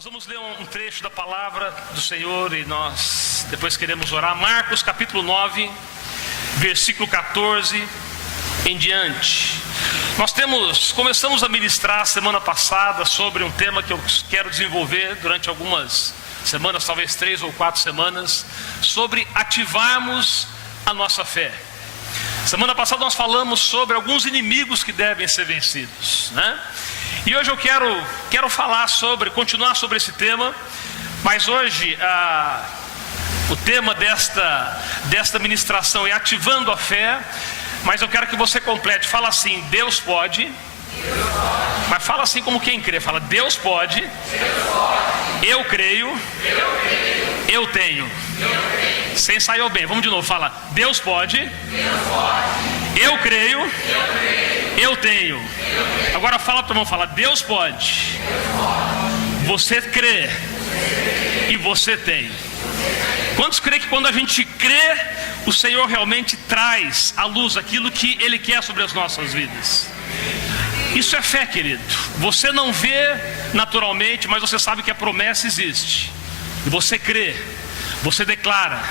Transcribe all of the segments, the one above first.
Nós vamos ler um trecho da palavra do Senhor e nós depois queremos orar. Marcos capítulo 9, versículo 14 em diante. Começamos a ministrar semana passada sobre um tema que eu quero desenvolver durante algumas semanas, talvez 3 ou 4 semanas, sobre ativarmos a nossa fé. Semana passada nós falamos sobre alguns inimigos que devem ser vencidos, né? E hoje eu quero continuar sobre esse tema, mas hoje o tema desta ministração é ativando a fé, mas eu quero que você complete, fala assim, Deus pode, mas fala assim como quem crê, fala Deus pode, eu creio, eu tenho. Você ensaiou bem, vamos de novo, fala Deus pode, eu creio, eu tenho. Agora fala para o irmão, fala Deus pode, você crê e você tem. Quantos creem que quando a gente crê, o Senhor realmente traz à luz aquilo que Ele quer sobre as nossas vidas? Isso é fé, querido. Você não vê naturalmente, mas você sabe que a promessa existe. E você crê, você declara,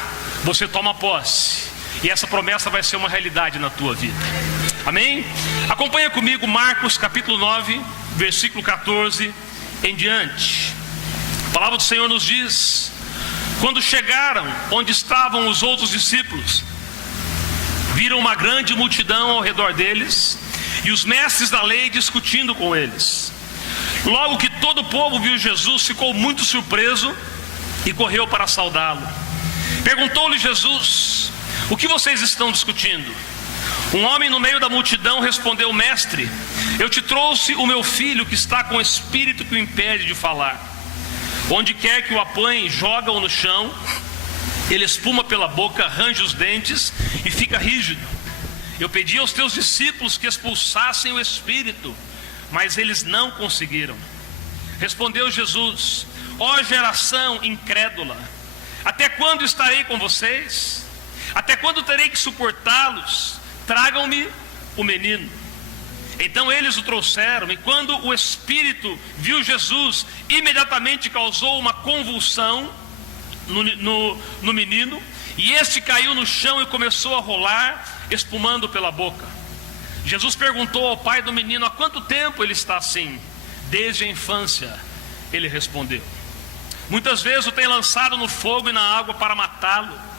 você toma posse. E essa promessa vai ser uma realidade na tua vida. Amém? Acompanha comigo Marcos capítulo 9, versículo 14 em diante. A palavra do Senhor nos diz: quando chegaram onde estavam os outros discípulos, viram uma grande multidão ao redor deles e os mestres da lei discutindo com eles. Logo que todo o povo viu Jesus, ficou muito surpreso e correu para saudá-lo. Perguntou-lhe Jesus: o que vocês estão discutindo? Um homem no meio da multidão respondeu: mestre, eu te trouxe o meu filho que está com o espírito que o impede de falar. Onde quer que o apanhe, joga-o no chão, ele espuma pela boca, arranja os dentes e fica rígido. Eu pedi aos teus discípulos que expulsassem o espírito, mas eles não conseguiram. Respondeu Jesus: ó geração incrédula, até quando estarei com vocês? Até quando terei que suportá-los? Tragam-me o menino. Então eles o trouxeram, e quando o espírito viu Jesus, imediatamente causou uma convulsão no menino, e este caiu no chão e começou a rolar, espumando pela boca. Jesus perguntou ao pai do menino: há quanto tempo ele está assim? Desde a infância, ele respondeu. Muitas vezes o tem lançado no fogo e na água para matá-lo.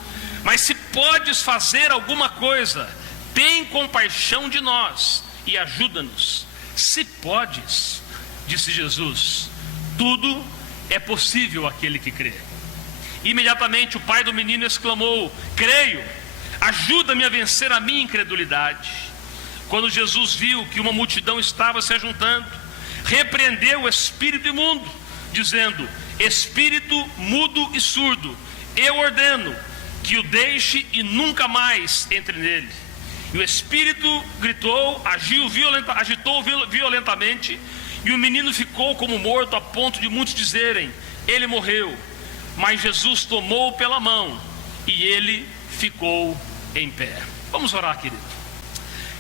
Mas se podes fazer alguma coisa, tem compaixão de nós e ajuda-nos. Se podes, disse Jesus, tudo é possível àquele que crê. Imediatamente o pai do menino exclamou: creio, ajuda-me a vencer a minha incredulidade. Quando Jesus viu que uma multidão estava se ajuntando, repreendeu o espírito imundo, dizendo: espírito mudo e surdo, eu ordeno que o deixe e nunca mais entre nele. E o espírito gritou, agitou violentamente, e o menino ficou como morto, a ponto de muitos dizerem: ele morreu. Mas Jesus tomou-o pela mão e ele ficou em pé. Vamos orar, querido.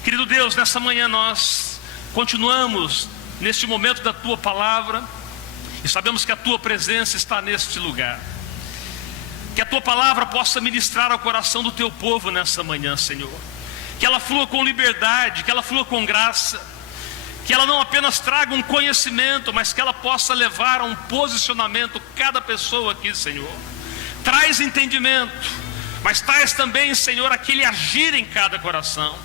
Querido Deus, nessa manhã nós continuamos neste momento da tua palavra e sabemos que a tua presença está neste lugar. Que a tua palavra possa ministrar ao coração do teu povo nessa manhã, Senhor. Que ela flua com liberdade, que ela flua com graça, que ela não apenas traga um conhecimento, mas que ela possa levar a um posicionamento cada pessoa aqui, Senhor. Traz entendimento, mas traz também, Senhor, aquele agir em cada coração,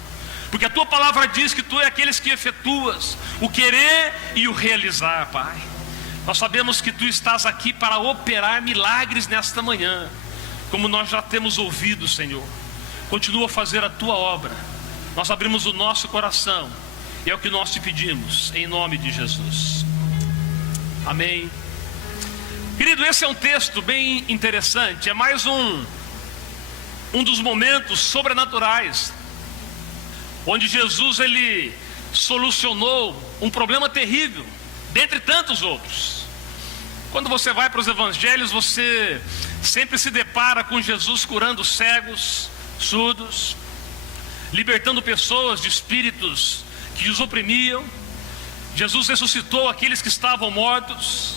porque a tua palavra diz que tu é aqueles que efetuas o querer e o realizar, Pai. Nós sabemos que tu estás aqui para operar milagres nesta manhã, como nós já temos ouvido, Senhor. Continua a fazer a tua obra. Nós abrimos o nosso coração e é o que nós te pedimos, em nome de Jesus. Amém. Querido, esse é um texto bem interessante. É mais um dos momentos sobrenaturais onde Jesus ele solucionou um problema terrível, dentre tantos outros. Quando você vai para os evangelhos, você sempre se depara com Jesus curando cegos, surdos, libertando pessoas de espíritos que os oprimiam. Jesus ressuscitou aqueles que estavam mortos.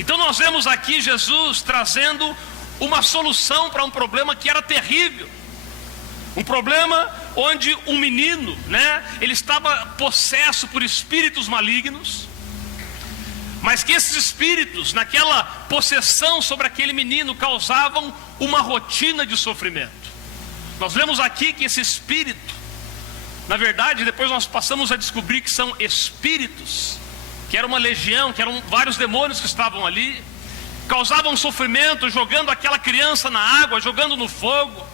Então nós vemos aqui Jesus trazendo uma solução para um problema que era terrível. Um problema onde um menino, ele estava possesso por espíritos malignos, mas que esses espíritos, naquela possessão sobre aquele menino, causavam uma rotina de sofrimento. Nós vemos aqui que esse espírito, na verdade, depois nós passamos a descobrir que são espíritos, que era uma legião, que eram vários demônios que estavam ali, causavam sofrimento, jogando aquela criança na água, jogando no fogo.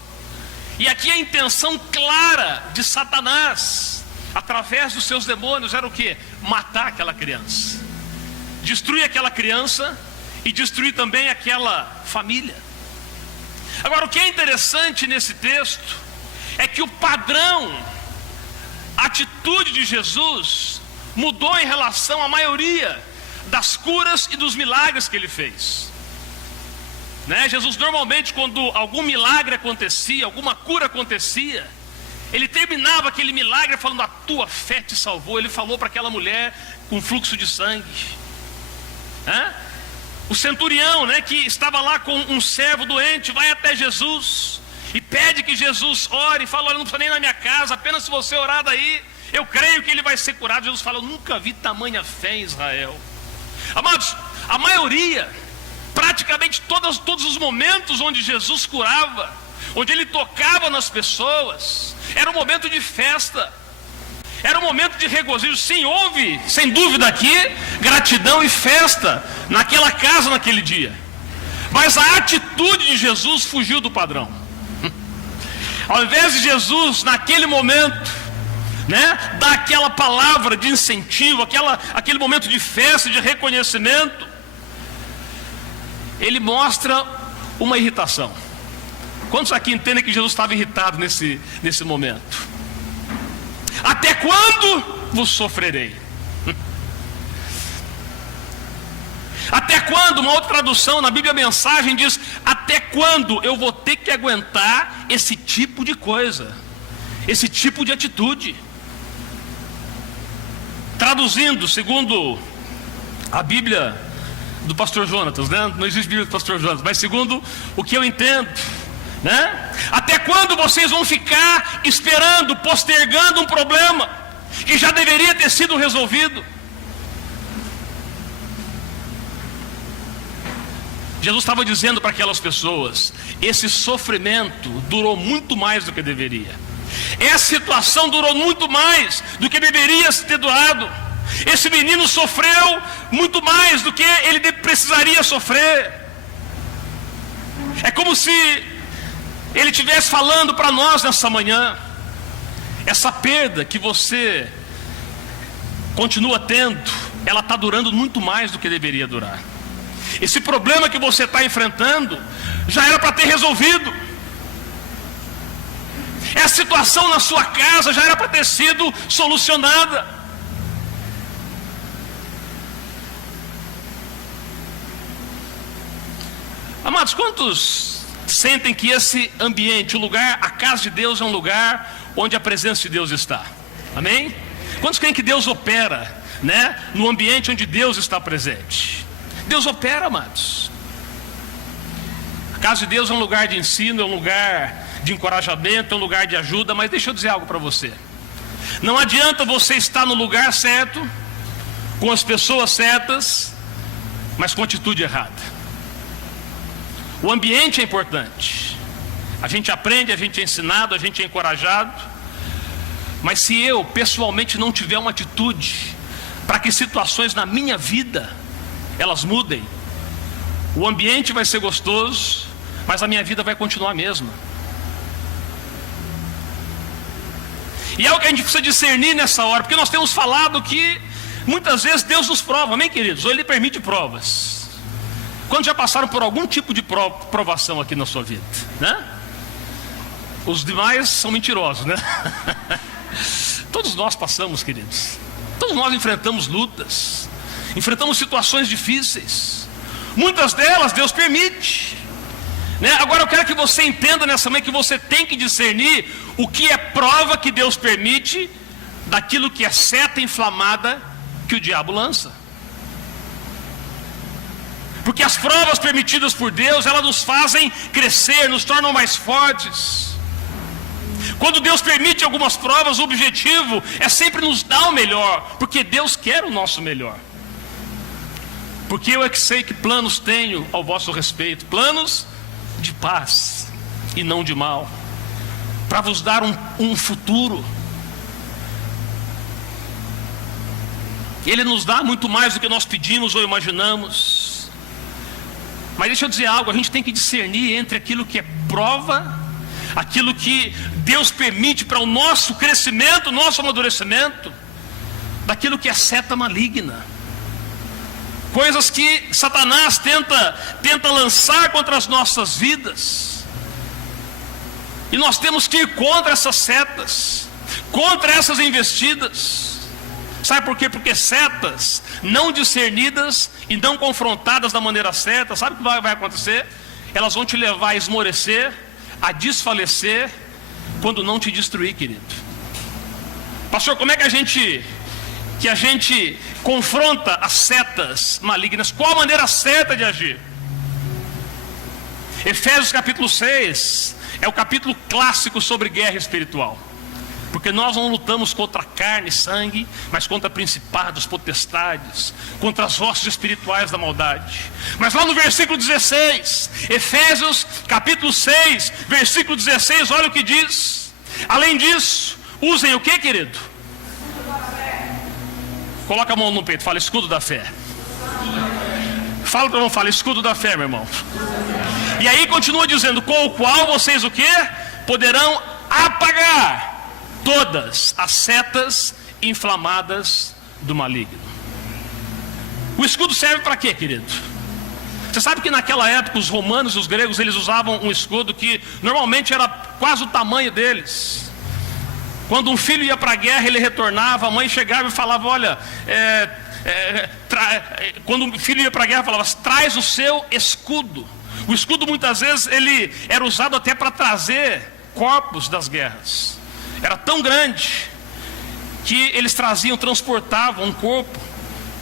E aqui a intenção clara de Satanás, através dos seus demônios, era o quê? Matar aquela criança, destruir aquela criança e destruir também aquela família. Agora, o que é interessante nesse texto é que o padrão, a atitude de Jesus mudou em relação à maioria das curas e dos milagres que ele fez. Jesus normalmente, quando algum milagre acontecia, alguma cura acontecia, ele terminava aquele milagre falando: a tua fé te salvou. Ele falou para aquela mulher com fluxo de sangue. O centurião, que estava lá com um servo doente, vai até Jesus e pede que Jesus ore, e fala: olha, não precisa nem ir na minha casa, apenas se você orar daí, eu creio que ele vai ser curado. Jesus fala: eu nunca vi tamanha fé em Israel. Amados, a maioria, praticamente todos os momentos onde Jesus curava, onde ele tocava nas pessoas, era um momento de festa, era um momento de regozijo. Sim, houve, sem dúvida aqui, gratidão e festa naquela casa naquele dia, mas a atitude de Jesus fugiu do padrão. Ao invés de Jesus, naquele momento, dar aquela palavra de incentivo, aquele momento de festa, de reconhecimento, ele mostra uma irritação. Quantos aqui entendem que Jesus estava irritado nesse momento? Até quando vos sofrerei? Até quando? Uma outra tradução na Bíblia, a Mensagem diz: até quando eu vou ter que aguentar esse tipo de coisa, esse tipo de atitude? Traduzindo, segundo a Bíblia do pastor Jonatas, não existe Bíblia do pastor Jonatas, mas segundo o que eu entendo, até quando vocês vão ficar esperando, postergando um problema que já deveria ter sido resolvido? Jesus estava dizendo para aquelas pessoas: esse sofrimento durou muito mais do que deveria, essa situação durou muito mais do que deveria ter durado, esse menino sofreu muito mais do que ele precisaria sofrer. É como se ele estivesse falando para nós nessa manhã: essa perda que você continua tendo, ela está durando muito mais do que deveria durar. Esse problema que você está enfrentando já era para ter resolvido. Essa situação na sua casa já era para ter sido solucionada. Amados, quantos sentem que esse ambiente, o lugar, a casa de Deus, é um lugar onde a presença de Deus está? Amém? Quantos creem que Deus opera, no ambiente onde Deus está presente? Deus opera, amados. A casa de Deus é um lugar de ensino, é um lugar de encorajamento, é um lugar de ajuda. Mas deixa eu dizer algo para você: não adianta você estar no lugar certo, com as pessoas certas, mas com atitude errada. O ambiente é importante, a gente aprende, a gente é ensinado, a gente é encorajado, mas se eu pessoalmente não tiver uma atitude para que situações na minha vida elas mudem, o ambiente vai ser gostoso, mas a minha vida vai continuar a mesma. E é o que a gente precisa discernir nessa hora, porque nós temos falado que muitas vezes Deus nos prova, amém, queridos? Ou Ele permite provas. Quando já passaram por algum tipo de provação aqui na sua vida, Os demais são mentirosos, Todos nós passamos, queridos. Todos nós enfrentamos lutas, enfrentamos situações difíceis. Muitas delas Deus permite, Agora eu quero que você entenda nessa manhã que você tem que discernir o que é prova que Deus permite daquilo que é seta inflamada que o diabo lança. as provas permitidas por Deus, elas nos fazem crescer, nos tornam mais fortes. Quando Deus permite algumas provas, o objetivo é sempre nos dar o melhor, porque Deus quer o nosso melhor. Porque eu é que sei que planos tenho ao vosso respeito, planos de paz e não de mal, para vos dar um futuro. Ele nos dá muito mais do que nós pedimos ou imaginamos. Mas deixa eu dizer algo, a gente tem que discernir entre aquilo que é prova, aquilo que Deus permite para o nosso crescimento, nosso amadurecimento, daquilo que é seta maligna. Coisas que Satanás tenta lançar contra as nossas vidas. E nós temos que ir contra essas setas, contra essas investidas. Sabe por quê? Porque setas não discernidas e não confrontadas da maneira certa, sabe o que vai acontecer? Elas vão te levar a esmorecer, a desfalecer, quando não te destruir, querido. Pastor, como é que a gente confronta as setas malignas? Qual a maneira certa de agir? Efésios capítulo 6 é o capítulo clássico sobre guerra espiritual. Porque nós não lutamos contra carne e sangue, mas contra principados, potestades, contra as hostes espirituais da maldade. Mas lá no versículo 16, Efésios capítulo 6, versículo 16, olha o que diz. Além disso, usem o que, querido? Coloca a mão no peito, fala escudo da fé. Fala para o irmão, fala escudo da fé, meu irmão. E aí continua dizendo, com o qual vocês o que? Poderão apagar todas as setas inflamadas do maligno. O escudo serve para quê, querido? Você sabe que naquela época os romanos e os gregos, eles usavam um escudo que normalmente era quase o tamanho deles. Quando um filho ia para a guerra, ele retornava, a mãe chegava e falava, olha, quando o filho ia para a guerra, falava, traz o seu escudo. O escudo muitas vezes ele era usado até para trazer corpos das guerras. Era tão grande que eles transportavam um corpo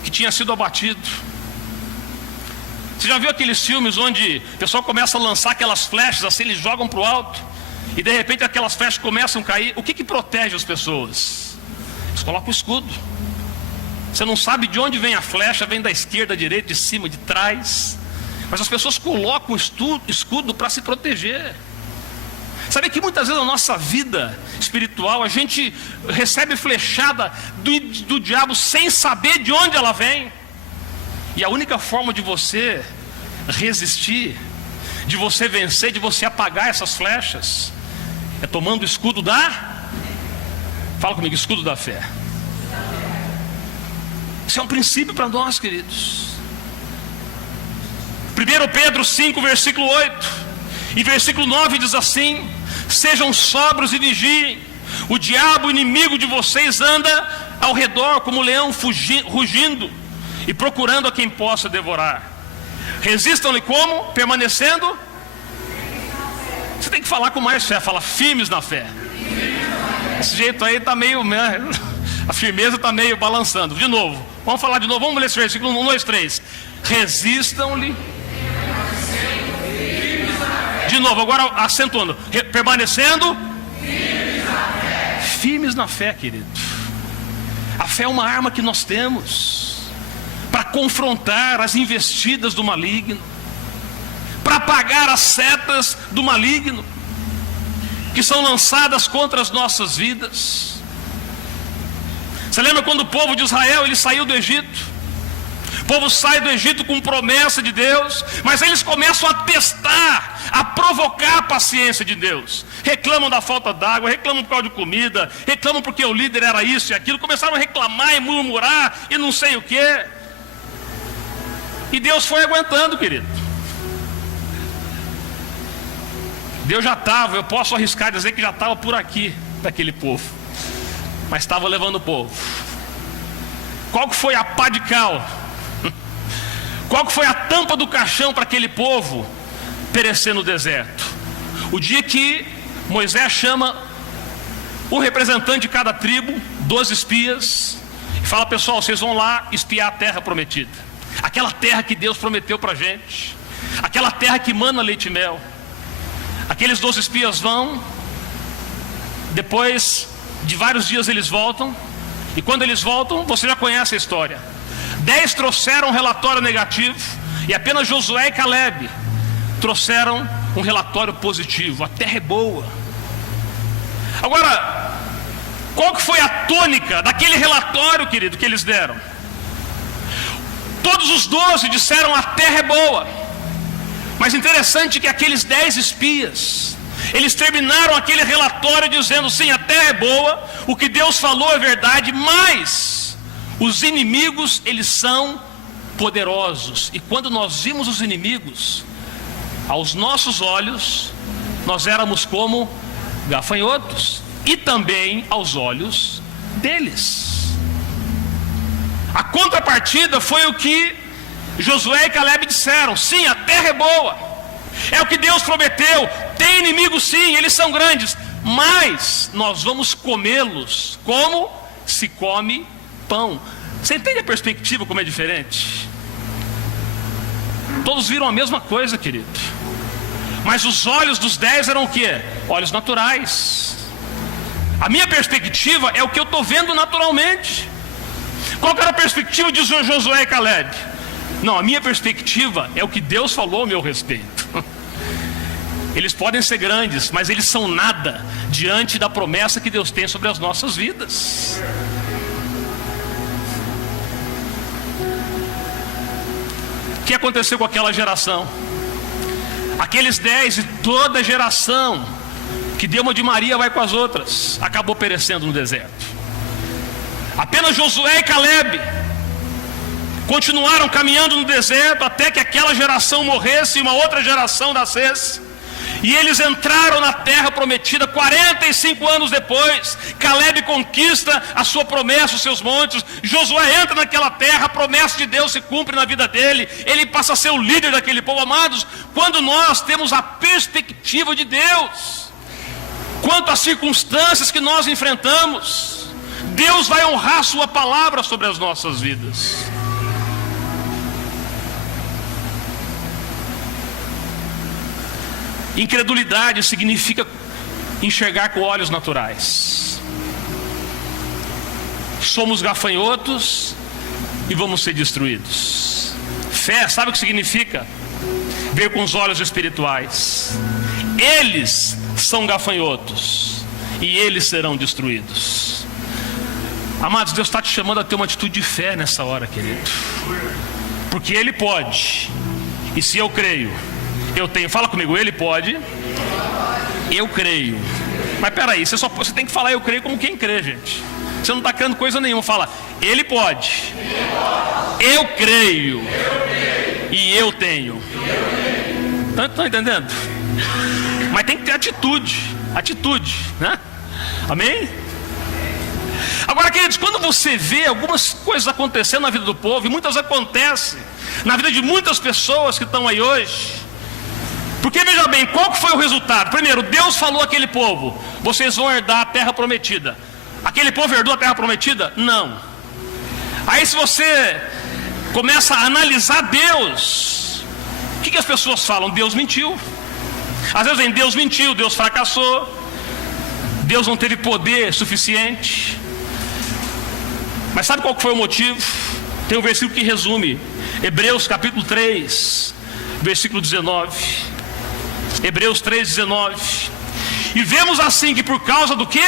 que tinha sido abatido. Você já viu aqueles filmes onde o pessoal começa a lançar aquelas flechas assim, eles jogam para o alto e de repente aquelas flechas começam a cair? O que protege as pessoas? Eles colocam o escudo. Você não sabe de onde vem a flecha, vem da esquerda, da direita, de cima, de trás, mas as pessoas colocam o escudo para se proteger. Sabe que muitas vezes na nossa vida espiritual a gente recebe flechada do diabo sem saber de onde ela vem. E a única forma de você resistir, de você vencer, de você apagar essas flechas, é tomando o escudo fala comigo, escudo da fé. Isso é um princípio para nós, queridos. 1 Pedro 5, versículo 8 e versículo 9 diz assim: sejam sóbrios e vigiem, o diabo, inimigo de vocês, anda ao redor como leão rugindo e procurando a quem possa devorar. Resistam-lhe como? Permanecendo. Você tem que falar com mais fé, fala firmes na fé. Esse jeito aí está meio, a firmeza está meio balançando. De novo, vamos falar de novo, vamos ler esse versículo 1, 2, 3. Resistam-lhe. De novo, agora acentuando, permanecendo firmes na fé, querido. A fé é uma arma que nós temos para confrontar as investidas do maligno, para apagar as setas do maligno que são lançadas contra as nossas vidas. Você lembra quando o povo de Israel ele saiu do Egito? O povo sai do Egito com promessa de Deus, mas eles começam a testar, a provocar a paciência de Deus. Reclamam da falta d'água, reclamam por causa de comida, reclamam porque o líder era isso e aquilo. Começaram a reclamar e murmurar e não sei o que. E Deus foi aguentando, querido. Deus já estava, eu posso arriscar dizer que já estava por aqui daquele povo, mas estava levando o povo. Qual que foi a pá de cal? Qual que foi a tampa do caixão para aquele povo perecer no deserto? O dia que Moisés chama o representante de cada tribo, 12 espias, e fala: pessoal, vocês vão lá espiar a terra prometida. aquela terra que Deus prometeu para a gente, aquela terra que mana leite e mel. Aqueles 12 espias vão, depois de vários dias eles voltam, e quando eles voltam, você já conhece a história. 10 trouxeram um relatório negativo, e apenas Josué e Caleb trouxeram um relatório positivo. A terra é boa. Agora, qual que foi a tônica daquele relatório, querido, que eles deram? Todos os 12 disseram: a terra é boa. Mas interessante que aqueles 10 espias, eles terminaram aquele relatório dizendo: sim, a terra é boa, o que Deus falou é verdade, mas os inimigos, eles são poderosos. E quando nós vimos os inimigos, aos nossos olhos, nós éramos como gafanhotos, e também aos olhos deles. A contrapartida foi o que Josué e Caleb disseram: sim, a terra é boa, é o que Deus prometeu, tem inimigos sim, eles são grandes, mas nós vamos comê-los como se come pão. Você entende a perspectiva como é diferente? Todos viram a mesma coisa, querido, mas os olhos dos 10 eram o quê? Olhos naturais. A minha perspectiva é o que eu estou vendo naturalmente. Qual que era a perspectiva de Josué e Caleb? Não, a minha perspectiva é o que Deus falou ao meu respeito. Eles podem ser grandes, mas eles são nada diante da promessa que Deus tem sobre as nossas vidas. O que aconteceu com aquela geração? Aqueles 10 e toda a geração que deu uma de Maria vai com as outras, acabou perecendo no deserto. Apenas Josué e Caleb continuaram caminhando no deserto até que aquela geração morresse e uma outra geração nascesse. E eles entraram na terra prometida 45 anos depois. Caleb conquista a sua promessa, os seus montes. Josué entra naquela terra, a promessa de Deus se cumpre na vida dele. Ele passa a ser o líder daquele povo. Amados, quando nós temos a perspectiva de Deus quanto às circunstâncias que nós enfrentamos, Deus vai honrar sua palavra sobre as nossas vidas. Incredulidade significa enxergar com olhos naturais. Somos gafanhotos e vamos ser destruídos. Fé, sabe o que significa? Ver com os olhos espirituais. Eles são gafanhotos e eles serão destruídos. Amados, Deus está te chamando a ter uma atitude de fé nessa hora, querido, porque Ele pode, e se eu creio, eu tenho. Fala comigo: Ele pode, eu creio. Mas peraí, você tem que falar eu creio como quem crê, gente. Você não está crendo coisa nenhuma. Fala: Ele pode, eu creio, e eu tenho. Estão entendendo? Mas tem que ter atitude, né? Amém? Agora, queridos, quando você vê algumas coisas acontecendo na vida do povo, e muitas acontecem na vida de muitas pessoas que estão aí hoje, porque veja bem, qual que foi o resultado? Primeiro, Deus falou àquele povo: vocês vão herdar a terra prometida. Aquele povo herdou a terra prometida? Não. Aí se você começa a analisar Deus, o que as pessoas falam? Deus mentiu. Às vezes vem: Deus mentiu, Deus fracassou, Deus não teve poder suficiente. Mas sabe qual que foi o motivo? Tem um versículo que resume. Hebreus capítulo 3, versículo 19. Hebreus 3, 19. E vemos assim que por causa do quê?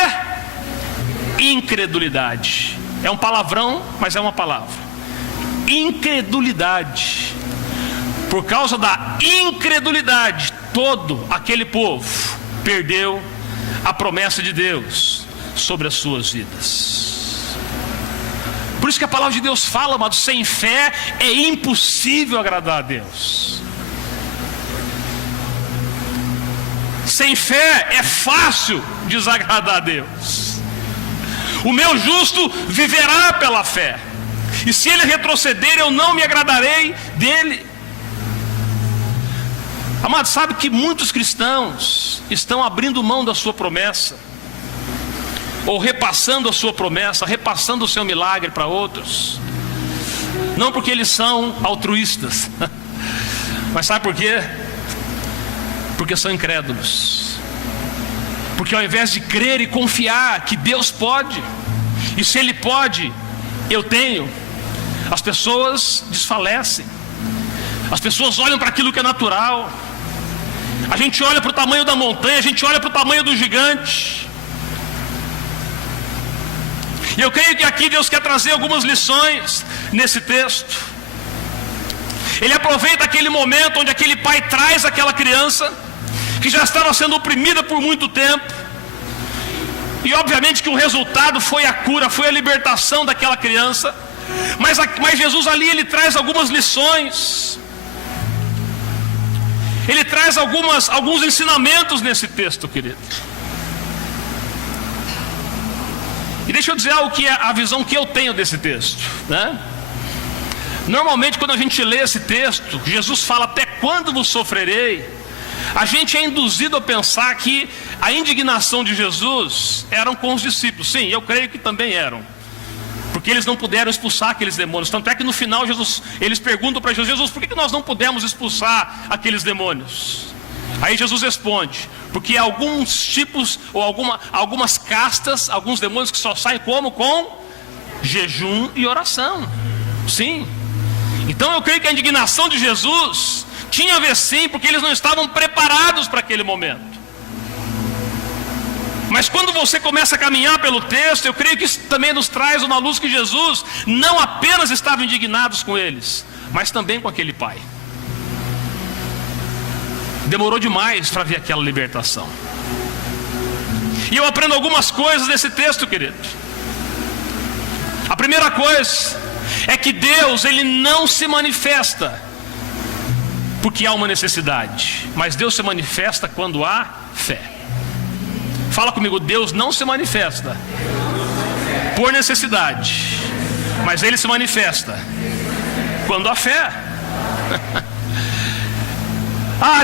Incredulidade. É um palavrão, mas é uma palavra. Incredulidade. Por causa da incredulidade, todo aquele povo perdeu a promessa de Deus sobre as suas vidas. Por isso que a palavra de Deus fala, amado, sem fé é impossível agradar a Deus. Sem fé é fácil desagradar a Deus. O meu justo viverá pela fé, e se ele retroceder, eu não me agradarei dele. Amado, sabe que muitos cristãos estão abrindo mão da sua promessa, ou repassando a sua promessa, repassando o seu milagre para outros. Não porque eles são altruístas, mas sabe por quê? Porque são incrédulos. Porque ao invés de crer e confiar que Deus pode, e se Ele pode, eu tenho, as pessoas desfalecem. As pessoas olham para aquilo que é natural. A gente olha para o tamanho da montanha, a gente olha para o tamanho do gigante. E eu creio que aqui Deus quer trazer algumas lições nesse texto. Ele aproveita aquele momento onde aquele pai traz aquela criança que já estava sendo oprimida por muito tempo. E obviamente que o resultado foi a cura, foi a libertação daquela criança. Mas Jesus ali, ele traz algumas lições. Ele traz alguns ensinamentos nesse texto, querido. E deixa eu dizer algo que é a visão que eu tenho desse texto, né? Normalmente quando a gente lê esse texto, Jesus fala: até quando vos sofrerei? A gente é induzido a pensar que a indignação de Jesus eram com os discípulos. Sim, eu creio que também eram, porque eles não puderam expulsar aqueles demônios. Tanto é que no final eles perguntam para Jesus: por que nós não pudemos expulsar aqueles demônios? Aí Jesus responde: porque alguns tipos ou algumas castas, alguns demônios que só saem como? Com jejum e oração. Sim. Então eu creio que a indignação de Jesus tinha a ver sim, porque eles não estavam preparados para aquele momento. Mas quando você começa a caminhar pelo texto, eu creio que isso também nos traz uma luz que Jesus não apenas estava indignado com eles, mas também com aquele pai. Demorou demais para ver aquela libertação. E eu aprendo algumas coisas desse texto, querido. A primeira coisa é que Deus, Ele não se manifesta porque há uma necessidade, mas Deus se manifesta quando há fé. Fala comigo: Deus não se manifesta por necessidade, mas Ele se manifesta quando há fé.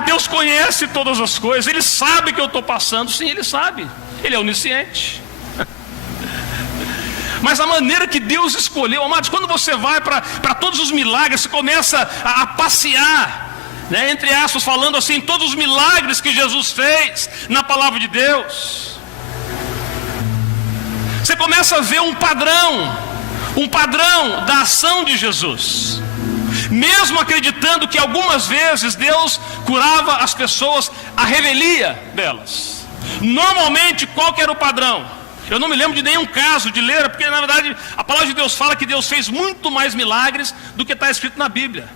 Deus conhece todas as coisas, Ele sabe que eu estou passando. Sim, Ele sabe, Ele é onisciente. Mas a maneira que Deus escolheu, amados, quando você vai para todos os milagres, você começa a passear, né, entre aspas, falando assim, todos os milagres que Jesus fez na palavra de Deus, você começa a ver um padrão da ação de Jesus. Mesmo acreditando que algumas vezes Deus curava as pessoas à revelia delas. Normalmente, qual que era o padrão? Eu não me lembro de nenhum caso de ler, porque na verdade a palavra de Deus fala que Deus fez muito mais milagres do que está escrito na Bíblia.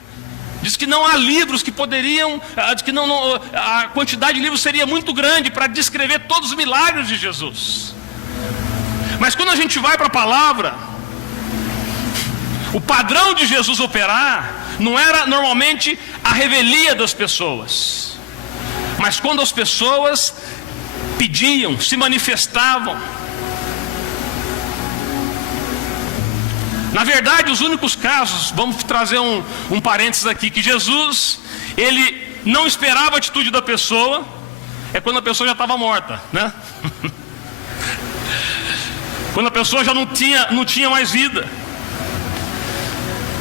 Diz que não há livros que poderiam, que a quantidade de livros seria muito grande para descrever todos os milagres de Jesus. Mas quando a gente vai para a palavra, o padrão de Jesus operar não era normalmente a revelia das pessoas, mas quando as pessoas pediam, se manifestavam. Na verdade, os únicos casos, vamos trazer um parênteses aqui, que Jesus, Ele não esperava a atitude da pessoa, é quando a pessoa já estava morta, né? Quando a pessoa já não tinha mais vida.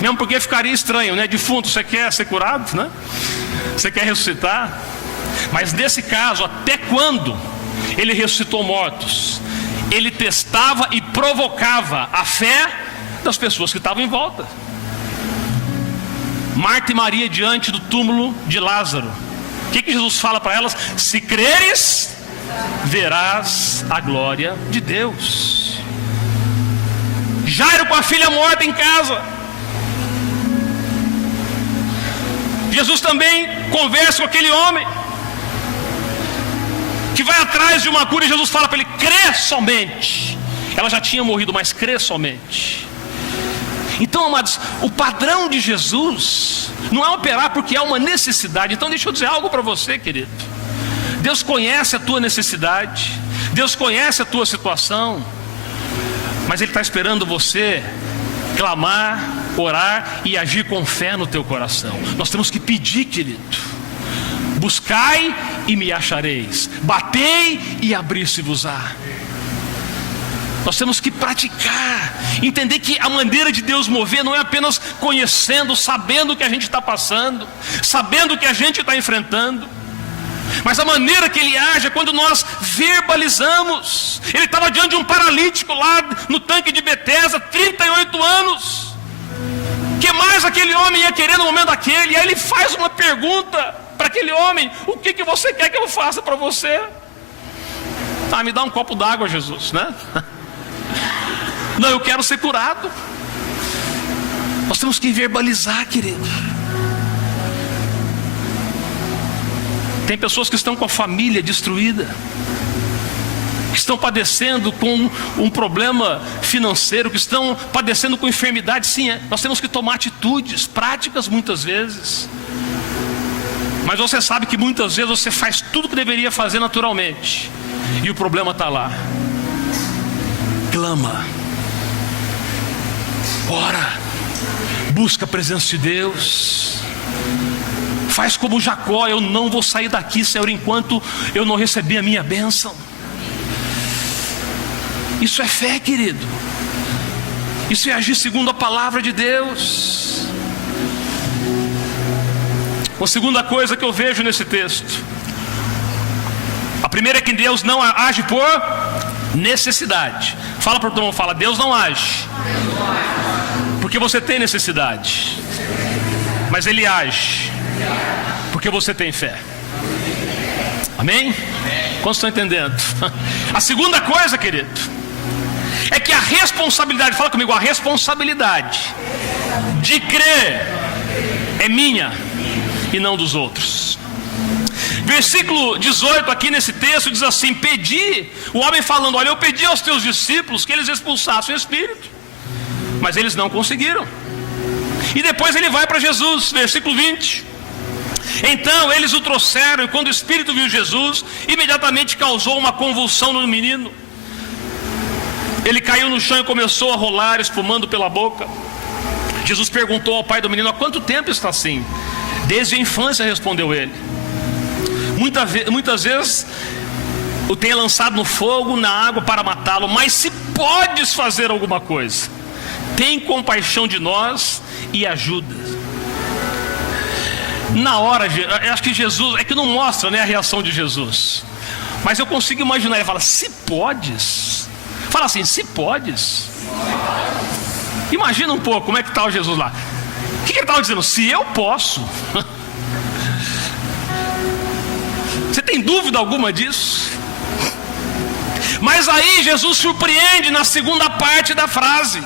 Mesmo porque ficaria estranho, né? Defunto, você quer ser curado, né? Você quer ressuscitar? Mas nesse caso, até quando Ele ressuscitou mortos, Ele testava e provocava a fé das pessoas que estavam em volta. Marta e Maria diante do túmulo de Lázaro, o que Jesus fala para elas? Se creres, verás a glória de Deus. Jairo com a filha morta em casa, Jesus também conversa com aquele homem que vai atrás de uma cura, e Jesus fala para ele: crê somente. Ela já tinha morrido, mas crê somente. Então, amados, o padrão de Jesus não é operar porque há uma necessidade. Então deixa eu dizer algo para você, querido. Deus conhece a tua necessidade, Deus conhece a tua situação, mas Ele está esperando você clamar, orar e agir com fé no teu coração. Nós temos que pedir, querido. Buscai e me achareis, batei e abri-se-vos-á. Nós temos que praticar, entender que a maneira de Deus mover não é apenas conhecendo, sabendo o que a gente está passando, sabendo o que a gente está enfrentando, mas a maneira que Ele age é quando nós verbalizamos. Ele estava diante de um paralítico lá no tanque de Betesda, 38 anos. O que mais aquele homem ia querer no momento daquele? E aí ele faz uma pergunta para aquele homem: o que você quer que eu faça para você? Ah, me dá um copo d'água, Jesus, né? Não, eu quero ser curado. Nós temos que verbalizar, querido. Tem pessoas que estão com a família destruída, que estão padecendo com um problema financeiro, que estão padecendo com enfermidade. Sim, nós temos que tomar atitudes práticas muitas vezes. Mas você sabe que muitas vezes você faz tudo que deveria fazer naturalmente, e o problema está lá. Clama, ora, busca a presença de Deus. Faz como Jacó: eu não vou sair daqui, Senhor, enquanto eu não receber a minha bênção. Isso é fé, querido. Isso é agir segundo a palavra de Deus. Uma segunda coisa que eu vejo nesse texto: a primeira é que Deus não age por necessidade. Fala para o irmão, fala: Deus não age porque você tem necessidade, mas Ele age porque você tem fé. Amém? Quantos estão entendendo? A segunda coisa, querido, é que a responsabilidade, fala comigo, a responsabilidade de crer é minha e não dos outros. Versículo 18 aqui nesse texto diz assim: pedi, o homem falando: olha, eu pedi aos teus discípulos que eles expulsassem o espírito, mas eles não conseguiram. E depois ele vai para Jesus, versículo 20. Então eles o trouxeram, e quando o espírito viu Jesus, imediatamente causou uma convulsão no menino. Ele caiu no chão e começou a rolar, espumando pela boca. Jesus perguntou ao pai do menino: há quanto tempo está assim? Desde a infância, respondeu ele. Muitas vezes o tenha lançado no fogo, na água para matá-lo, mas se podes fazer alguma coisa, tem compaixão de nós e ajuda. Na hora, eu acho que Jesus, é que não mostra, né, a reação de Jesus, mas eu consigo imaginar, ele fala: se podes. Fala assim: se podes. Imagina um pouco como é que está o Jesus lá. O que ele estava dizendo? Se eu posso. Você tem dúvida alguma disso? Mas aí Jesus surpreende na segunda parte da frase,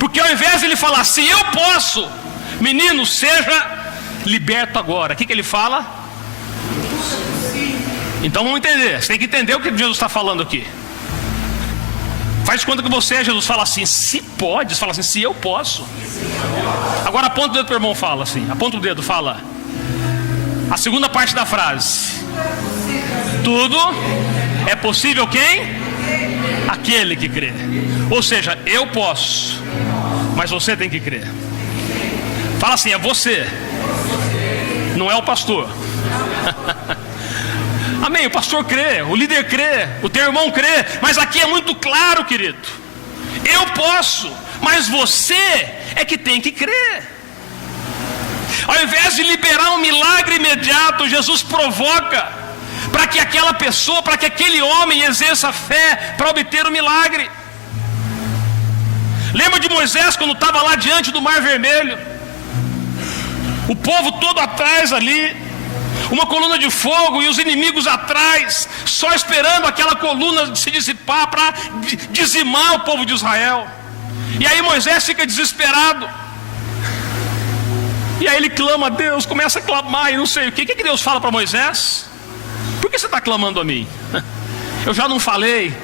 porque ao invés de ele falar: se eu posso, menino, seja liberto agora, o que ele fala? Então vamos entender, você tem que entender o que Jesus está falando aqui. Faz de conta que você é Jesus, fala assim: se pode, fala assim: se eu posso. Agora aponta o dedo para o irmão, fala assim, aponta o dedo, fala a segunda parte da frase: tudo é possível quem? Aquele que crê. Ou seja, eu posso, mas você tem que crer. Fala assim: é você, não é o pastor. Amém, o pastor crê, o líder crê, o teu irmão crê, mas aqui é muito claro, querido: eu posso, mas você é que tem que crer. Ao invés de liberar um milagre imediato, Jesus provoca para que aquela pessoa, para que aquele homem exerça fé para obter o milagre. Lembra de Moisés quando estava lá diante do Mar Vermelho? O povo todo atrás ali, uma coluna de fogo e os inimigos atrás, só esperando aquela coluna se dissipar para dizimar o povo de Israel. E aí Moisés fica desesperado, e aí ele clama a Deus, começa a clamar e não sei o que. O que Deus fala para Moisés? Por que você está clamando a mim? Eu já não falei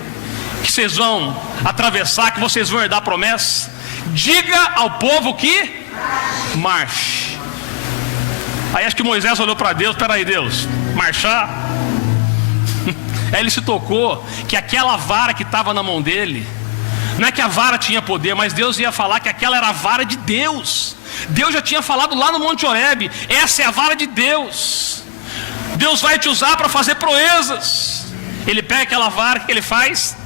que vocês vão atravessar, que vocês vão herdar a promessa? Diga ao povo que marche. Aí acho que Moisés olhou para Deus: peraí, Deus, marchar? Aí ele se tocou que aquela vara que estava na mão dele, não é que a vara tinha poder, mas Deus ia falar que aquela era a vara de Deus. Deus já tinha falado lá no Monte Horebe: essa é a vara de Deus. Deus vai te usar para fazer proezas. Ele pega aquela vara, o que ele faz?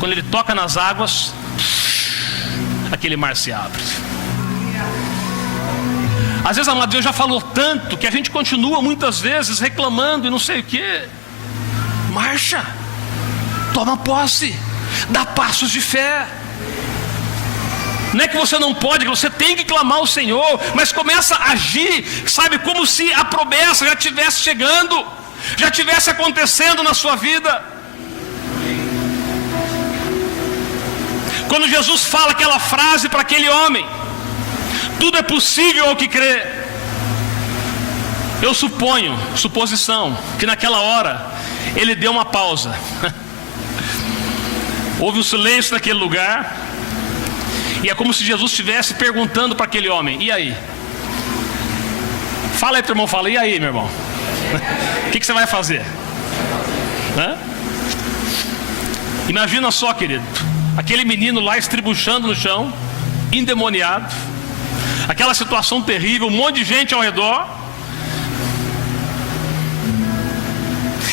quando ele toca nas águas, aquele mar se abre. Às vezes, amado, Deus já falou tanto que a gente continua muitas vezes reclamando e não sei o que. Marcha, toma posse, dá passos de fé. Não é que você não pode, que você tem que clamar ao Senhor, mas começa a agir, sabe, como se a promessa já estivesse chegando, já estivesse acontecendo na sua vida. Quando Jesus fala aquela frase para aquele homem, tudo é possível ao que crê. Eu suponho, suposição, que naquela hora ele deu uma pausa. Houve um silêncio naquele lugar. E é como se Jesus estivesse perguntando para aquele homem: e aí? Fala aí, teu irmão, fala, e aí, meu irmão? O que você vai fazer? Hã? Imagina só, querido, aquele menino lá estribuchando no chão, endemoniado, aquela situação terrível, um monte de gente ao redor.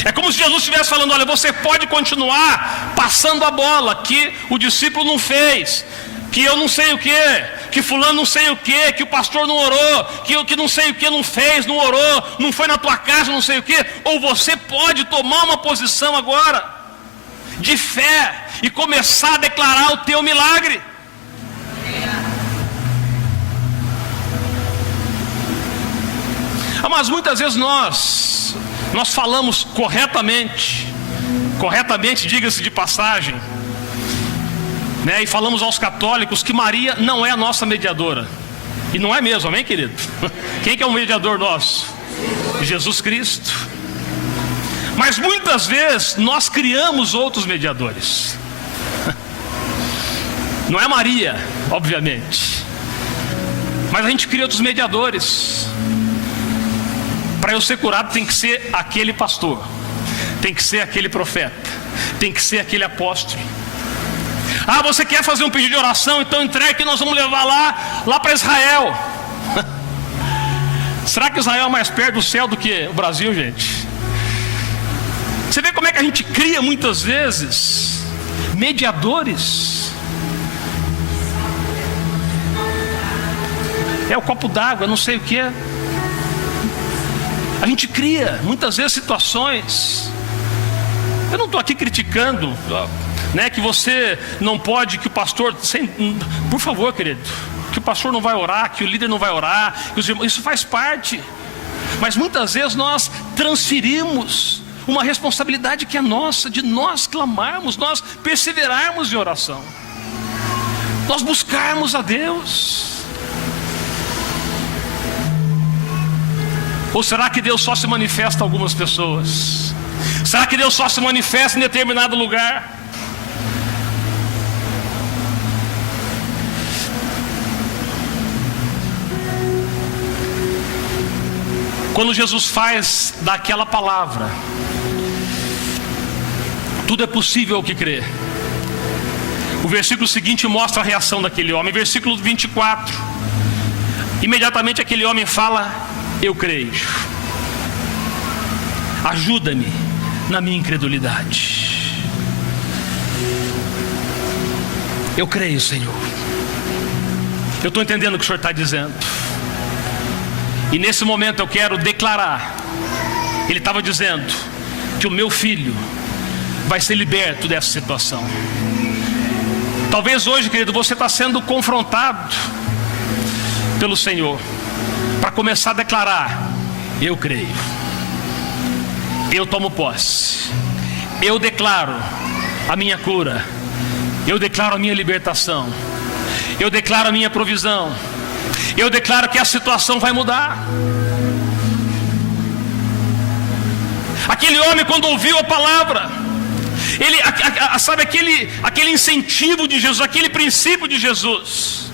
É como se Jesus estivesse falando: olha, você pode continuar passando a bola que o discípulo não fez, que eu não sei o que fulano não sei o que o pastor não orou, que não sei o que não fez, não orou, não foi na tua casa, não sei o que. Ou você pode tomar uma posição agora de fé e começar a declarar o teu milagre. Mas muitas vezes nós falamos corretamente, diga-se de passagem, né? E falamos aos católicos que Maria não é a nossa mediadora. E não é mesmo, amém, querido? Quem que é o mediador nosso? Jesus Cristo. Mas muitas vezes nós criamos outros mediadores. Não é Maria, obviamente, mas a gente cria outros mediadores. Para eu ser curado tem que ser aquele pastor, tem que ser aquele profeta, tem que ser aquele apóstolo. Ah, você quer fazer um pedido de oração? Então entregue que nós vamos levar lá para Israel. Será que Israel é mais perto do céu do que o Brasil, gente? Você vê como é que a gente cria muitas vezes mediadores. É o copo d'água, não sei o que. A gente cria muitas vezes situações. Eu não estou aqui criticando, né, que você não pode, que o pastor, por favor, querido, que o pastor não vai orar, que o líder não vai orar, isso faz parte. Mas muitas vezes nós transferimos uma responsabilidade que é nossa, de nós clamarmos, nós perseverarmos em oração, nós buscarmos a Deus. Ou será que Deus só se manifesta a algumas pessoas? Será que Deus só se manifesta em determinado lugar? Quando Jesus faz daquela palavra, tudo é possível ao que crê, o versículo seguinte mostra a reação daquele homem. Versículo 24, imediatamente aquele homem fala: eu creio, ajuda-me na minha incredulidade. Eu creio, Senhor, eu estou entendendo o que o Senhor está dizendo. E nesse momento eu quero declarar, ele estava dizendo que o meu filho vai ser liberto dessa situação. Talvez hoje, querido, você está sendo confrontado pelo Senhor para começar a declarar: eu creio, eu tomo posse, eu declaro a minha cura, eu declaro a minha libertação, eu declaro a minha provisão, eu declaro que a situação vai mudar. Aquele homem, quando ouviu a palavra, ele, sabe, aquele incentivo de Jesus, aquele princípio de Jesus,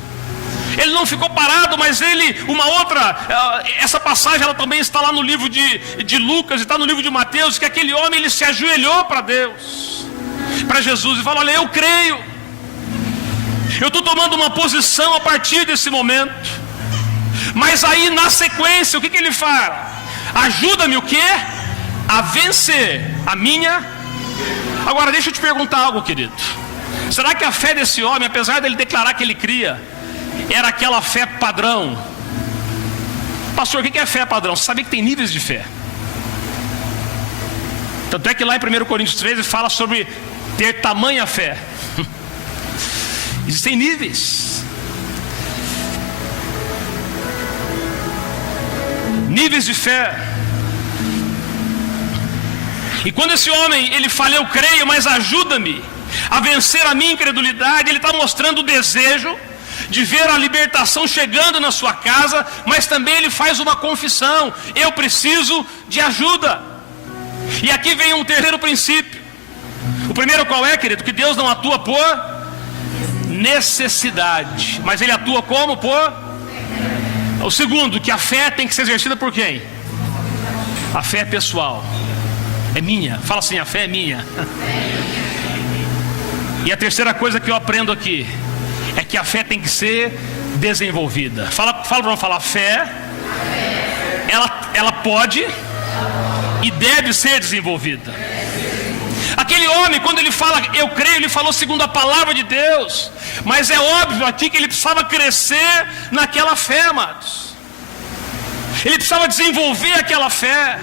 ele não ficou parado, mas essa passagem ela também está lá no livro de Lucas, e está no livro de Mateus, que aquele homem, ele se ajoelhou para Deus, para Jesus, e falou: olha, eu creio, eu estou tomando uma posição a partir desse momento. Mas aí na sequência, o que ele fala? Ajuda-me o quê? A vencer a minha. Agora deixa eu te perguntar algo, querido. Será que a fé desse homem, apesar dele declarar que ele cria, era aquela fé padrão? Pastor, o que é fé padrão? Você sabia que tem níveis de fé? Tanto é que lá em 1 Coríntios 13 fala sobre ter tamanha fé. Existem níveis. Níveis de fé. E quando esse homem, ele fala, eu creio, mas ajuda-me a vencer a minha incredulidade, ele está mostrando o desejo de ver a libertação chegando na sua casa, mas também ele faz uma confissão, eu preciso de ajuda. E aqui vem um terceiro princípio. O primeiro qual é, querido? Que Deus não atua por necessidade, mas Ele atua como? Por... O segundo, que a fé tem que ser exercida por quem? A fé é pessoal, é minha. Fala assim, a fé é minha. E a terceira coisa que eu aprendo aqui é que a fé tem que ser desenvolvida. Fala para não falar, fé, ela pode e deve ser desenvolvida. Aquele homem, quando ele fala, eu creio, ele falou segundo a palavra de Deus. Mas é óbvio aqui que ele precisava crescer naquela fé, amados. Ele precisava desenvolver aquela fé.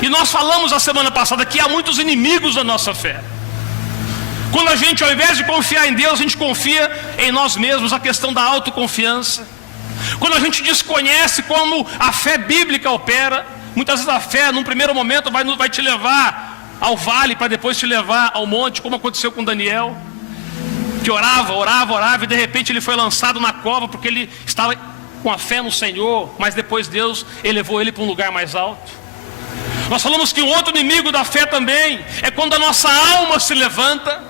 E nós falamos a semana passada que há muitos inimigos da nossa fé. Quando a gente, ao invés de confiar em Deus, a gente confia em nós mesmos, a questão da autoconfiança. Quando a gente desconhece como a fé bíblica opera, muitas vezes a fé, num primeiro momento, vai te levar ao vale, para depois te levar ao monte, como aconteceu com Daniel, que orava, e de repente ele foi lançado na cova, porque ele estava com a fé no Senhor, mas depois Deus elevou ele para um lugar mais alto. Nós falamos que um outro inimigo da fé também é quando a nossa alma se levanta,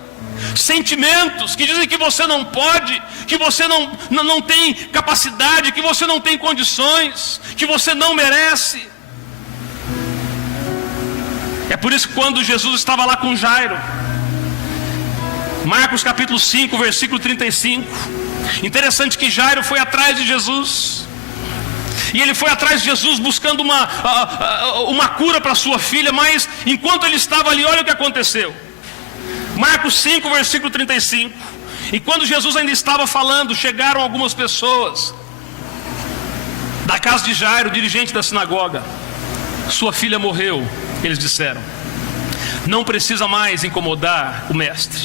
sentimentos que dizem que você não pode, que você não tem capacidade, que você não tem condições, que você não merece. É por isso que quando Jesus estava lá com Jairo, Marcos capítulo 5, versículo 35, interessante que Jairo foi atrás de Jesus, e ele foi atrás de Jesus buscando uma cura para sua filha, mas enquanto ele estava ali, olha o que aconteceu. Marcos 5, versículo 35. E quando Jesus ainda estava falando, chegaram algumas pessoas da casa de Jairo, dirigente da sinagoga. Sua filha morreu, eles disseram. Não precisa mais incomodar o mestre.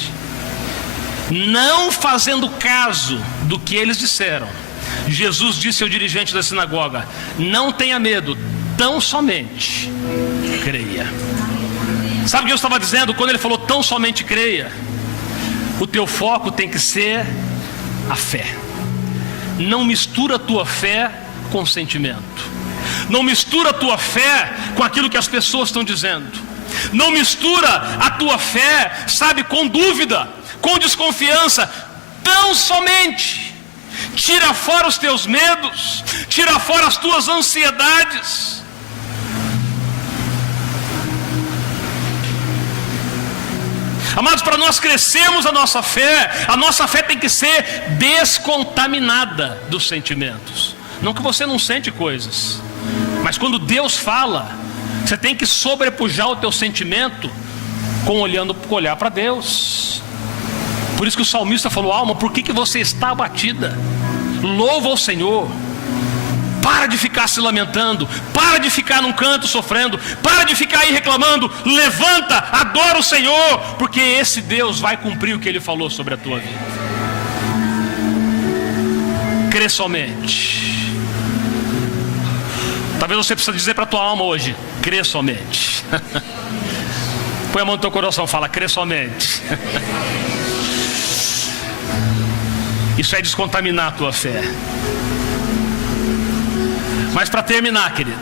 Não fazendo caso do que eles disseram, Jesus disse ao dirigente da sinagoga: não tenha medo, tão somente creia. Sabe o que eu estava dizendo quando ele falou tão somente creia? O teu foco tem que ser a fé. Não mistura a tua fé com sentimento. Não mistura a tua fé com aquilo que as pessoas estão dizendo. Não mistura a tua fé, sabe, com dúvida, com desconfiança. Tão somente tira fora os teus medos, tira fora as tuas ansiedades. Amados, para nós crescermos a nossa fé tem que ser descontaminada dos sentimentos. Não que você não sente coisas, mas quando Deus fala, você tem que sobrepujar o teu sentimento com olhar para Deus. Por isso que o salmista falou: alma, por que você está abatida? Louva ao Senhor. Para de ficar se lamentando, para de ficar num canto sofrendo, para de ficar aí reclamando. Levanta, adora o Senhor, porque esse Deus vai cumprir o que Ele falou sobre a tua vida. Crê somente. Talvez você precise dizer para a tua alma hoje: crê somente. Põe a mão no teu coração e fala: crê somente. Isso é descontaminar a tua fé. Mas para terminar, querido,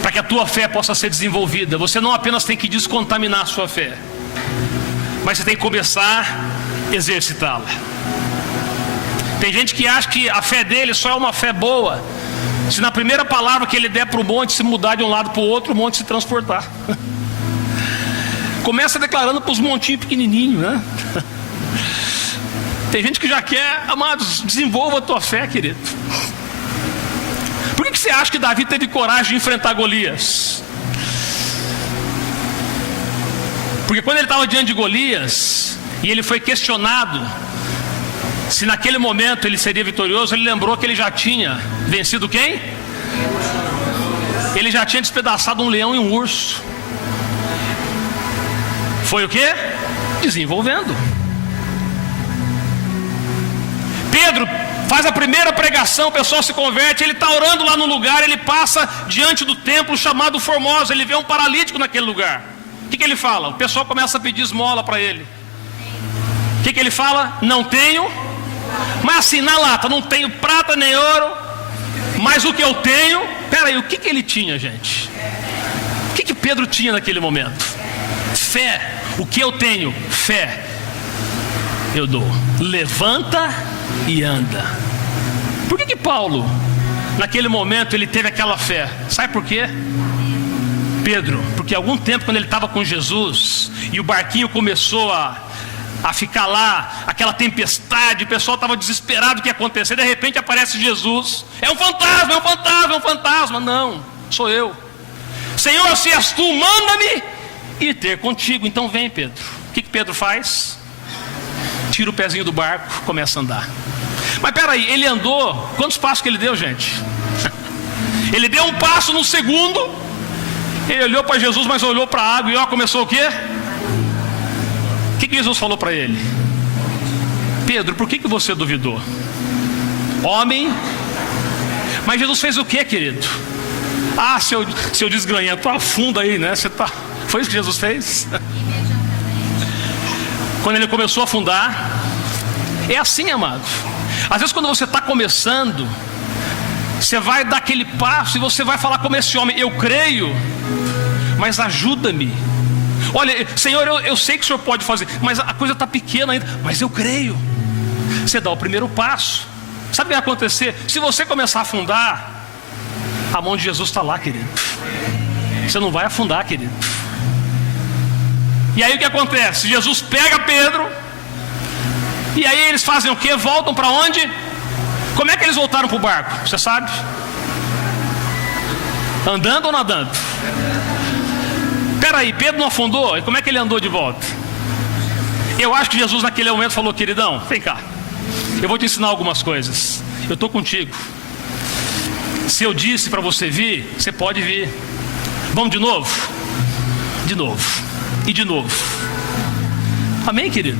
para que a tua fé possa ser desenvolvida, você não apenas tem que descontaminar a sua fé, mas você tem que começar a exercitá-la. Tem gente que acha que a fé dele só é uma fé boa se na primeira palavra que ele der para o monte se mudar de um lado para o outro, o monte se transportar. Começa declarando para os montinhos pequenininhos, né? Tem gente que já quer, amados, desenvolva a tua fé, querido. Por que você acha que Davi teve coragem de enfrentar Golias? Porque quando ele estava diante de Golias, e ele foi questionado se naquele momento ele seria vitorioso, ele lembrou que ele já tinha vencido quem? Ele já tinha despedaçado um leão e um urso. Foi o quê? Desenvolvendo. Pedro faz a primeira pregação, o pessoal se converte, ele está orando lá no lugar, ele passa diante do templo chamado Formosa, ele vê um paralítico naquele lugar. O que ele fala? O pessoal começa a pedir esmola para ele. O que ele fala? Não tenho, mas assim na lata, não tenho prata nem ouro, mas o que eu tenho. Peraí, o que ele tinha, gente? O que Pedro tinha naquele momento? Fé. O que eu tenho? Fé. Eu dou. Levanta e anda. Por que Paulo, naquele momento, ele teve aquela fé? Sabe por quê? Pedro, porque algum tempo quando ele estava com Jesus e o barquinho começou a ficar lá, aquela tempestade, o pessoal estava desesperado do que ia acontecer, de repente aparece Jesus. É um fantasma, é um fantasma, é um fantasma. Não, sou eu. Senhor, se és tu, manda-me ir ter contigo. Então vem, Pedro. O que Pedro faz? Tira o pezinho do barco, começa a andar. Mas peraí, ele andou, quantos passos que ele deu, gente? Ele deu um passo no segundo. Ele olhou para Jesus, mas olhou para a água e começou o quê? O que Jesus falou para ele? Pedro, por que você duvidou? Homem. Mas Jesus fez o quê, querido? Seu desgranhento, afunda aí, né? Foi isso que Jesus fez? Quando ele começou a afundar, é assim, amado. Às vezes quando você está começando, você vai dar aquele passo e você vai falar como esse homem: eu creio, mas ajuda-me. Olha, Senhor, eu sei que o Senhor pode fazer, mas a coisa está pequena ainda, mas eu creio. Você dá o primeiro passo. Sabe o que vai acontecer? Se você começar a afundar, a mão de Jesus está lá, querido. Você não vai afundar, querido. E aí o que acontece? Jesus pega Pedro, e aí eles fazem o quê? Voltam para onde? Como é que eles voltaram para o barco? Você sabe? Andando ou nadando? Peraí, Pedro não afundou? E como é que ele andou de volta? Eu acho que Jesus naquele momento falou: queridão, vem cá, eu vou te ensinar algumas coisas. Eu estou contigo. Se eu disse para você vir, você pode vir. Vamos de novo? De novo. E de novo. Amém, querido?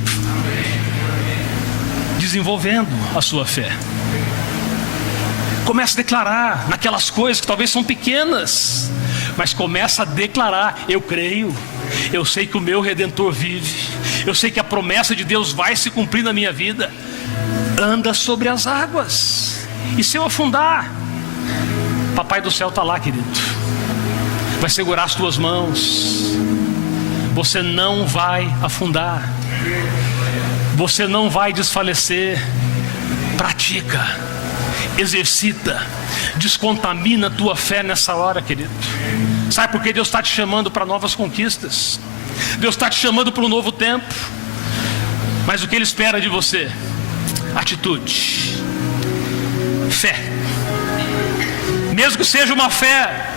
Desenvolvendo a sua fé. Começa a declarar naquelas coisas que talvez são pequenas, mas começa a declarar: eu creio, eu sei que o meu Redentor vive, eu sei que a promessa de Deus vai se cumprir na minha vida. Anda sobre as águas, e se eu afundar, Papai do céu está lá, querido, vai segurar as tuas mãos. Você não vai afundar, você não vai desfalecer. Pratica, exercita, descontamina a tua fé nessa hora, querido. Sabe por que Deus está te chamando para novas conquistas? Deus está te chamando para um novo tempo. Mas o que Ele espera de você? Atitude, fé. Mesmo que seja uma fé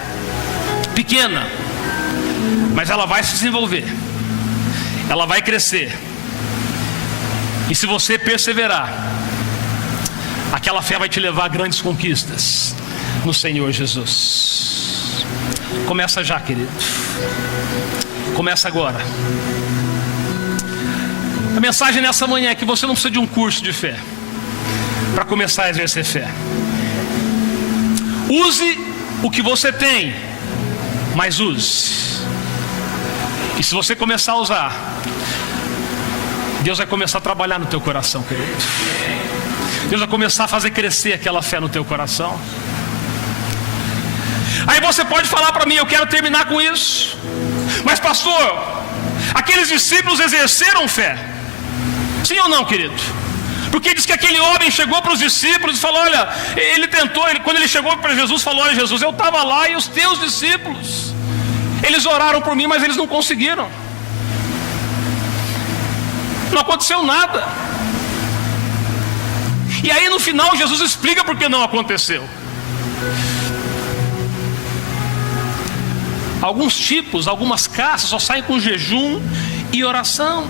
pequena, mas ela vai se desenvolver, ela vai crescer. E se você perseverar, aquela fé vai te levar a grandes conquistas no Senhor Jesus. Começa já, querido. Começa agora. A mensagem nessa manhã é que você não precisa de um curso de fé para começar a exercer fé. Use o que você tem, mas use. E se você começar a usar, Deus vai começar a trabalhar no teu coração, querido. Deus vai começar a fazer crescer aquela fé no teu coração. Aí você pode falar para mim: eu quero terminar com isso. Mas pastor, aqueles discípulos exerceram fé. Sim ou não, querido? Porque diz que aquele homem chegou para os discípulos e falou: olha, ele tentou, quando ele chegou para Jesus, falou: olha, Jesus, eu estava lá e os teus discípulos, eles oraram por mim, mas eles não conseguiram. Não aconteceu nada. E aí no final Jesus explica por que não aconteceu. Alguns tipos, algumas caças só saem com jejum e oração.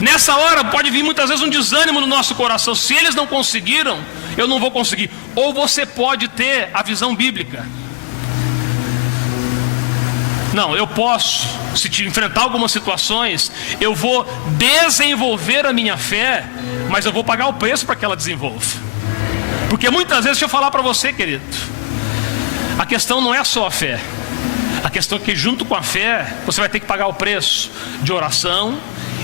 Nessa hora pode vir muitas vezes um desânimo no nosso coração. Se eles não conseguiram, eu não vou conseguir. Ou você pode ter a visão bíblica. Não, eu posso, se te enfrentar algumas situações, eu vou desenvolver a minha fé, mas eu vou pagar o preço para que ela desenvolva. Porque muitas vezes, deixa eu falar para você, querido, a questão não é só a fé. A questão é que junto com a fé, você vai ter que pagar o preço de oração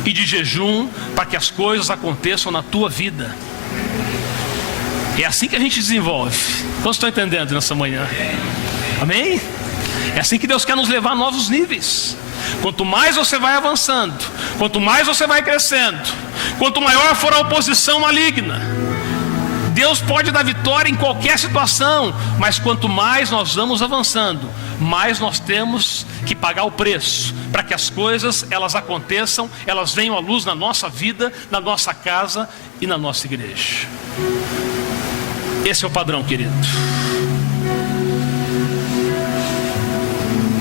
e de jejum, para que as coisas aconteçam na tua vida. É assim que a gente desenvolve. Quantos estão entendendo nessa manhã? Amém? É assim que Deus quer nos levar a novos níveis. Quanto mais você vai avançando, quanto mais você vai crescendo, quanto maior for a oposição maligna, Deus pode dar vitória em qualquer situação. Mas quanto mais nós vamos avançando, mais nós temos que pagar o preço para que as coisas elas aconteçam, elas venham à luz na nossa vida, na nossa casa e na nossa igreja. Esse é o padrão, querido.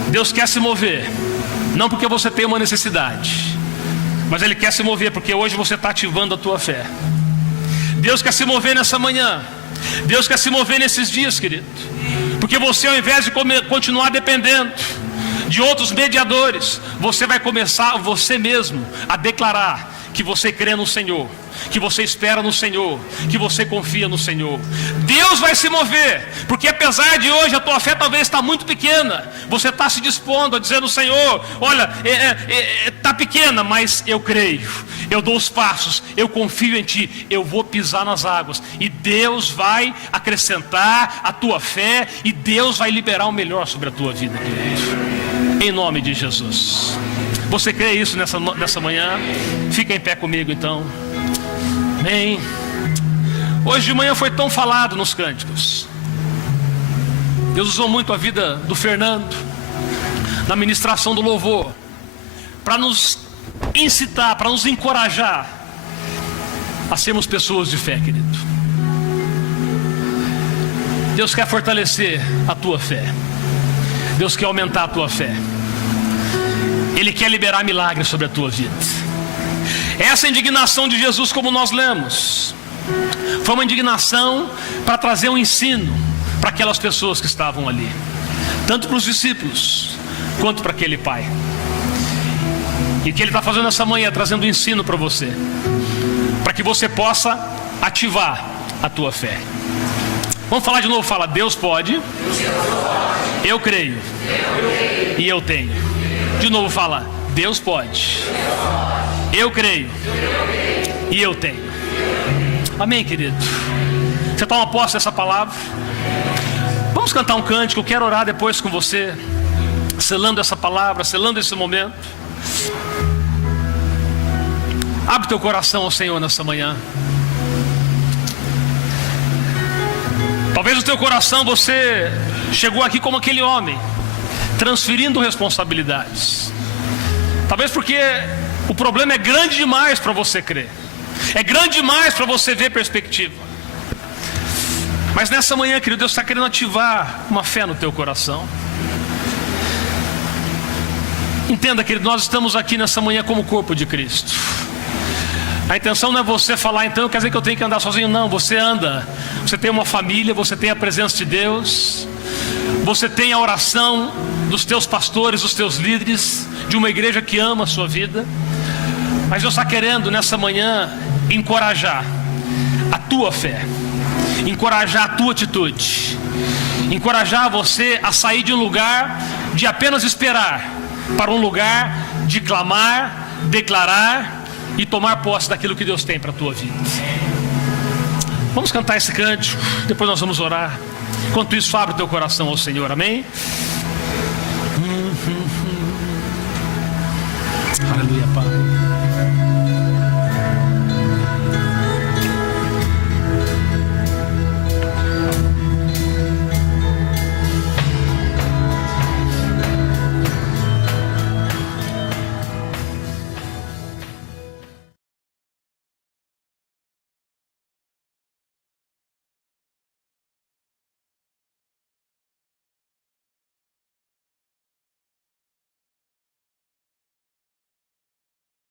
Deus quer se mover, não porque você tem uma necessidade, mas Ele quer se mover porque hoje você está ativando a tua fé. Deus quer se mover nessa manhã. Deus quer se mover nesses dias, querido, porque você, ao invés de continuar dependendo de outros mediadores, você vai começar você mesmo a declarar que você crê no Senhor, que você espera no Senhor, que você confia no Senhor. Deus vai se mover, porque apesar de hoje a tua fé talvez está muito pequena, você está se dispondo a dizer no Senhor: olha, está pequena, mas eu creio, eu dou os passos, eu confio em Ti, eu vou pisar nas águas, e Deus vai acrescentar a tua fé, e Deus vai liberar o melhor sobre a tua vida, querido, em nome de Jesus. Você crê isso nessa manhã? Fica em pé comigo então. Amém. Hoje de manhã foi tão falado nos cânticos. Deus usou muito a vida do Fernando na ministração do louvor, para nos incitar, para nos encorajar a sermos pessoas de fé, querido. Deus quer fortalecer a tua fé. Deus quer aumentar a tua fé. Ele quer liberar milagres sobre a tua vida. Essa indignação de Jesus, como nós lemos, foi uma indignação para trazer um ensino para aquelas pessoas que estavam ali, tanto para os discípulos quanto para aquele pai. E o que ele está fazendo essa manhã é trazendo um ensino para você, para que você possa ativar a tua fé. Vamos falar de novo. Fala: Deus pode, eu creio e eu tenho. De novo fala: Deus pode, eu creio e eu tenho. Amém, querido? Você toma posse dessa palavra? Vamos cantar um cântico. Eu quero orar depois com você, selando essa palavra, selando esse momento. Abre teu coração ao Senhor nessa manhã. Talvez no teu coração você chegou aqui como aquele homem, transferindo responsabilidades. Talvez porque o problema é grande demais para você crer, é grande demais para você ver perspectiva. Mas nessa manhã, querido, Deus está querendo ativar uma fé no teu coração. Entenda, querido, nós estamos aqui nessa manhã como corpo de Cristo. A intenção não é você falar: então quer dizer que eu tenho que andar sozinho. Não, você anda. Você tem uma família, você tem a presença de Deus, você tem a oração dos teus pastores, dos teus líderes, de uma igreja que ama a sua vida. Mas Deus está querendo nessa manhã encorajar a tua fé, encorajar a tua atitude, encorajar você a sair de um lugar de apenas esperar para um lugar de clamar, declarar e tomar posse daquilo que Deus tem para a tua vida. Vamos cantar esse cântico, depois nós vamos orar. Enquanto isso, abre o teu coração ao Senhor. Amém? Aleluia, Pai.